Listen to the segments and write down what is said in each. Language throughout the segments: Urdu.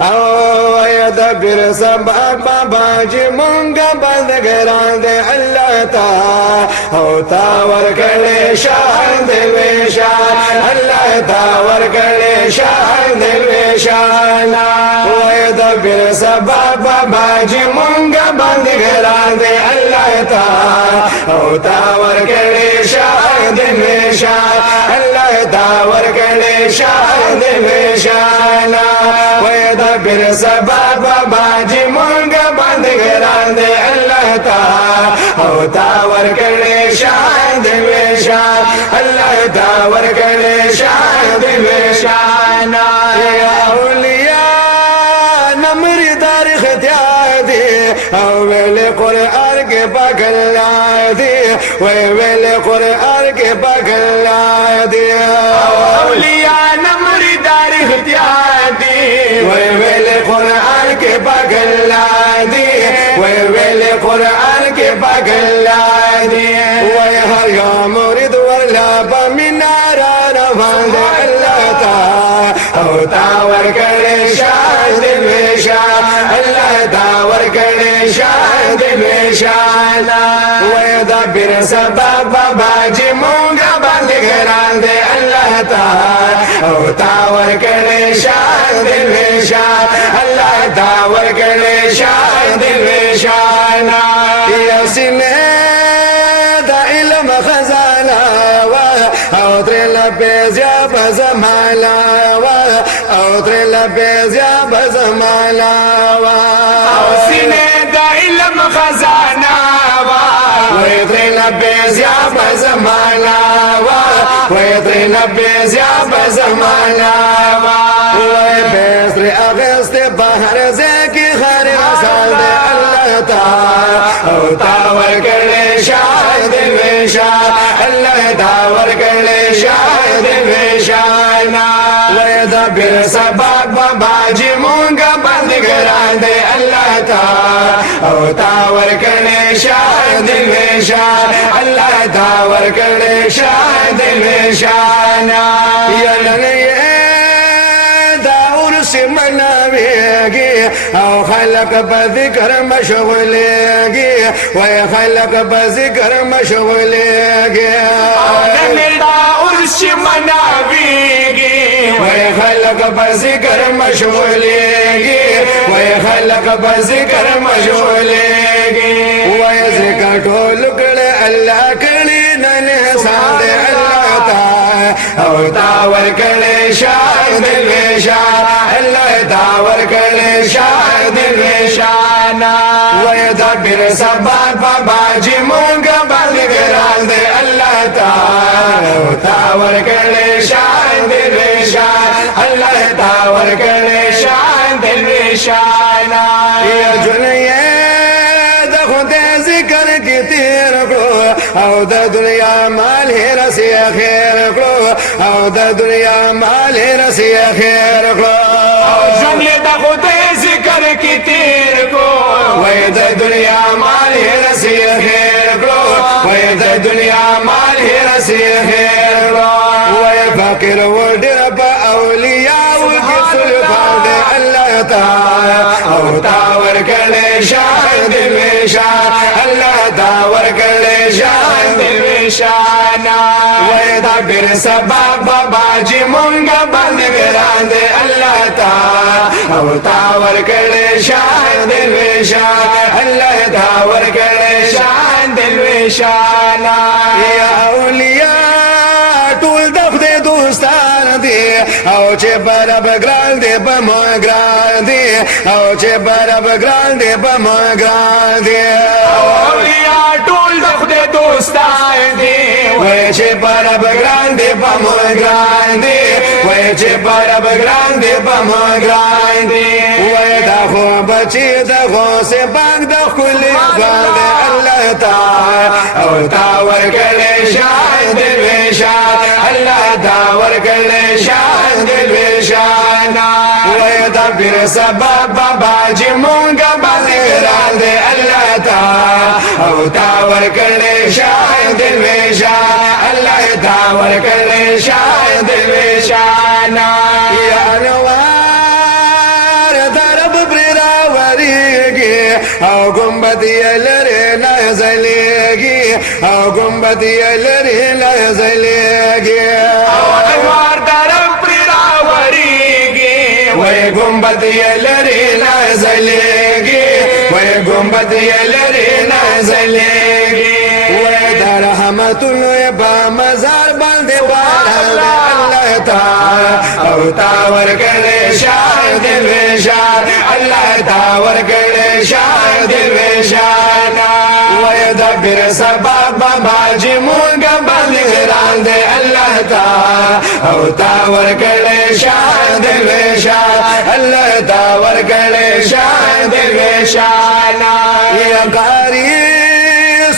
او يدبر سبب بابا جي مونگا بند گران دے اللہ تا او تاور کلے شان دل ویشان اللہ تاور کلے شان دل ویشان او يدبر سبب بابا جي مونگا بند گران دے اللہ تا او تاور کلے شان دل ویشان اللہ تاور کلے شان دل ویشان ويدبر سبب باجي مونگا بند گران دے اللہ تا او تاور کلے شان دل ویشان اللہ تاور کلے شان دل ویشان یا اولیاء نمری تاریخ تیادی او ویل قرآن کے پاکلا دی ویل قرآن کے پاکلا دی اولیاء نمری تاریخ تیادی ویل قرآن کے پاکلا دی ویل قرآن کے پاکلا دی وی ہر یوم مرید ورلا بمنارا روان دے اللہ تا او تاور کلے شان دل ویشان اللہ تاور کلے شان دل ویشان ویدبر سبب باجی مونگا بند گران دے اللہ تا او تاور کلے شان دل ویشان اللہ تاور کلے شان دل ویشان یسنے دا علم خزانہ او ترل پیز یا بزمالا او ترل پیز یا بزمالا او سینے دا علم خزانہ ویترل پیز یا بزمالا ویترل پیز یا بزمالا وی پیسر اغسط بہر زیکی خیر رسال دے اللہ تا او تاور کلے شان دل ویشان اللہ تاور کلے شان دل ویشان ویدبر سبب باجی مونگا بند گران دے اللہ تا او تاور کلے شان دل ویشان اللہ تاور کلے شان دل ویشان مناویگی او خلق بذکر مشغولیگی وی خلق بذکر مشغولیگی نمیدا عرش مناویگی وی خلق بذکر مشغولیگی وی خلق بذکر مشغولیگی وی ذکر ٹولکڑ اللہ کلی ننحسان دے اللہ تا او تاور کلے شان دل ویشان اللہ تاور کلے شان دل ویشان ویدبر سبب باجی مونگا بند گران دے اللہ تا او تاور کلے شان دل ویشان اللہ تاور کلے شان دل ویشان یا جنیے خود ذکر کی تیر کرو او دا دنیا مال ہی رسی خیر کرو او دا دنیا مال ہی رسی خیر کرو جملے دا خود ذکر کی تیر کو وی دا دنیا مال ہی رسی خیر کرو وی دا دنیا مال ہی رسی خیر کرو وی فقیر و درب اولیاء و کی سلطان دے اللہ تعالی او تاور کلے شان دل ویشان اللہ تاور کلے شان دل ویشان ویدبر سبب باجی مونگا بند گران دے اللہ تعالی او تاور کلے شان دل ویشان اللہ تاور کلے شان دل ویشان یا اولیاء ٹول دف دے دوستان دے او چه برب گران دے بمو گران دے او چه برب گران دے بمو گران دے اولیاء ٹول دف دے دوستان دے وی چه برب گران دے بمو گران دے وی چه برب گران دے بمو گران دے وی دخو بچی دخو سے بانگ دخ کلی بان دے اللہ تعالی او تاور کلے شان دل ویشان اللہ تاور کلے شان دل ویشان ویدبر سبب باجی مونگا بند گران دے اللہ تعالی او تاور کلے شان دل ویشان اللہ تاور کلے شان دل ویشان یا انوار او گنبد لري نازلېږي او گنبد لري نازلېږي او انوار درم پر راوريږي وای گنبد لري نازلېږي وای گنبد لري نازلېږي وای در رحمتونو په مزار باندې باران الله تعالی او تا ورکړې شان دې وشان الله تا ورکړې شان دې وشان وای د بیر سبب بابا جی مونږ باندې ګران دې الله تعالی او تا ورکړې شان دې وشان الله تا ورکړې شان دې وشان یا قاری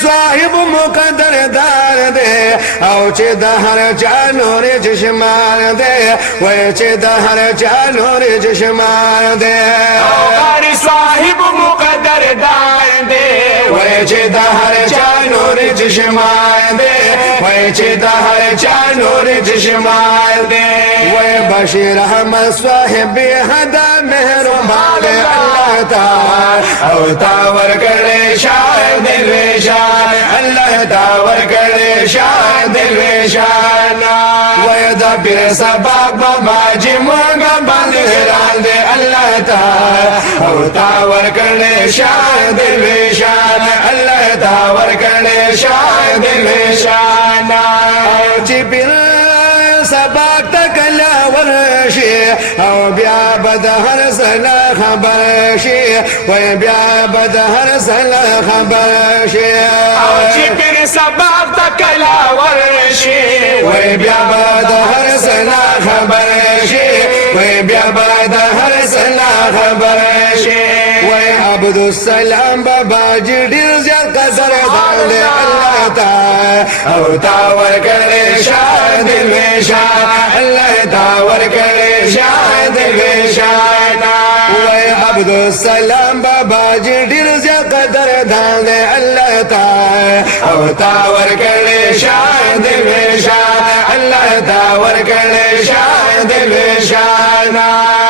صاحب مقدر دار دے او چې د هر چا نور چشمان دے وای چې د هر چا نور چشمان دے او قاری صاحب مقدر دار دے وای چې د هر چا نور چشمان دے وای چې د هر چا نور چشمان دے وای بشیر احمد صاحب هدا مهربان الله تعالی او تا ورکړې شان دې وشان الله تا ورکړې شان دې وشان وای دا پیر سبب بابا جی مونږ باندې ګران دې الله تعالی او تا ورکړې شان دې وشان الله تا ورکړې شان دې وشان چې پیر سبق تکلا ورشي او بیا بد هر سلا خبر شي وای بیا بد هر سلا خبر شي او چې پیر سبق تکلا ورشي وای بیا بد هر سلا خبر شي وای بیا بد هر سلا خبر شي وای عبد السلام بابا جی ډیر زیات قدر دی الله تعالی او تا ورکړې شان دې وشان الله تا ورکړې شان دې وشان وای عبد السلام بابا جی ډیر زیات قدر دی الله تعالی او تا ورکړې شان دې وشان الله تا ورکړې شان دې وشان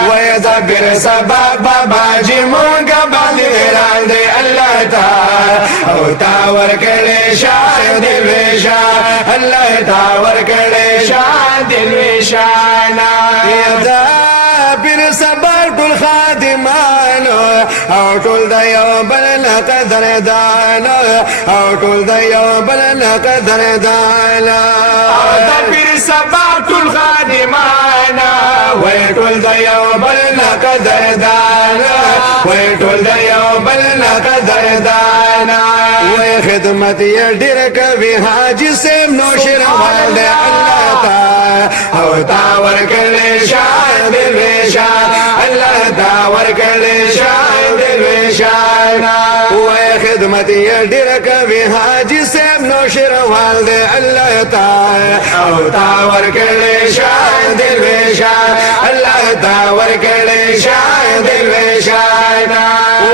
وای زبر سبب بابا جی مونږ باندې ګران دی الله تعالی او تا ورکړې شان دې وشان الله تا ورکړې شان دې وشان دا پیر صبر ټول خادمانو او ټول د یو بل نه قدردان او ټول د یو بل نه قدردان او دا پیر صبر ټول خادمانو وای ټول د یو بل نه قدردان وای ټول د یو بل نه قدردان وای خدمت یې ډېر کوي حاجی سیم نو شیروان دی الله تعالی او تا ورکړې شان دې وشان الله تا ورکړې شان دې وشان وای خدمت یې ډېر کوي حاجی سیم نو شیروان دی الله تعالی او تا ورکړې شان دې وشان الله تا ورکړې شان دې وشان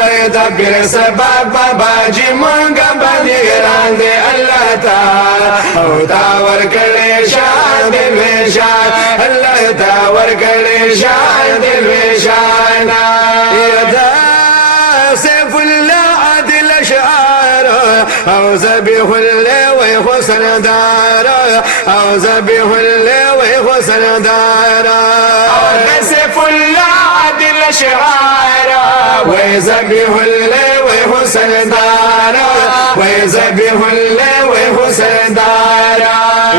وای دا پیر سبب بابا جی مونږ باندې ګران دی الله تعالی او تا ورکړې شان دې وشان الله تا ورکړې شان دې وشان دا سیف الله عادل شعار او ذبیح الله وای حسن دار او ذبیح الله وای حسن دار او سیف الله عادل شعار وای ذبیح الله وای حسن دار وای ذبیح الله وای حسن دار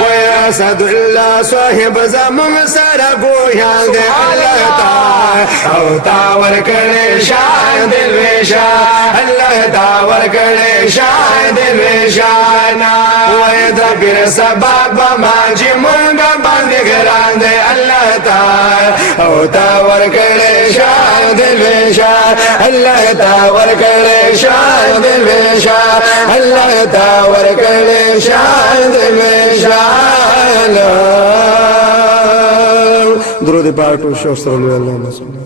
وای اسد الله صاحب زمون سره ګویان دې الله تعالی او تا ورکړې شان دې وشان الله تا ورکړې شان دې وشان وای دا پیر سبب بابا جی مونږ باندې ګران دې الله تعالی او تا ورکړې شان دې وشان الله تا ورکړې شان دې وشان الله تا ورکړې شان دې وشان درود پاک شو صلی الله علیه وسلم